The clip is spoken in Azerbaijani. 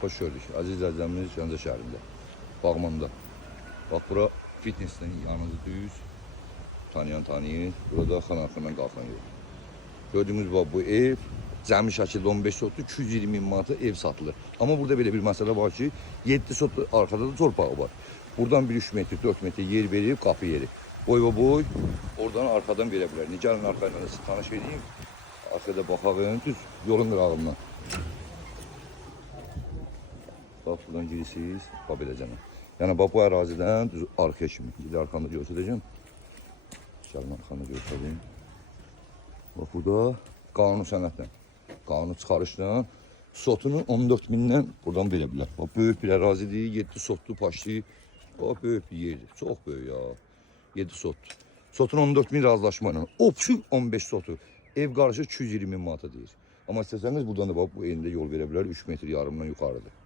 Hoş gördük. Aziz əzizlərimiz Gəncə şəhərində, Bağmanda. Bax, bura fitnessdən yanınızı düz, tanıyan tanıyın. Burada xan-arxından qalxan yol. Gördüğünüz bu ev, cəmi şəkildə 15 sotlu, 220 min manata ev satılır. Amma burada belə bir məsələ var ki, 7 sotlu arkada da torpağı var. Buradan bir 3 metr, 4 metr yer verib, qapı yeri. Boy və boy, oradan arkadan verə bilər. Gəlin arxayla siz tanış edeyim. Arkada baxağın, düz yolun qırağından. Bax, buradan girirsiniz, bax beləcənə. Yəni, bax, bu ərazidən düz arxaya kimi. Bir arxanda göstərəcəm. Gəlin arxanda göstəreyim. Bax, burada qanun sənətlə, qanun çıxarışla sotunu 14 mindən buradan verə bilər. Bax, böyük bir ərazidir, 7 sotlu paşlı. Bax, böyük bir yerdir, çox böyük ya. 7 sotlu. Sotun 14 min razılaşma ilə. Opşu 15 sotu. Ev qarşı 220 min manata deyir. Amma istəsəniz buradan da bax, bu elində yol verə bilər, 3 metr yarımdan yuxarıdır.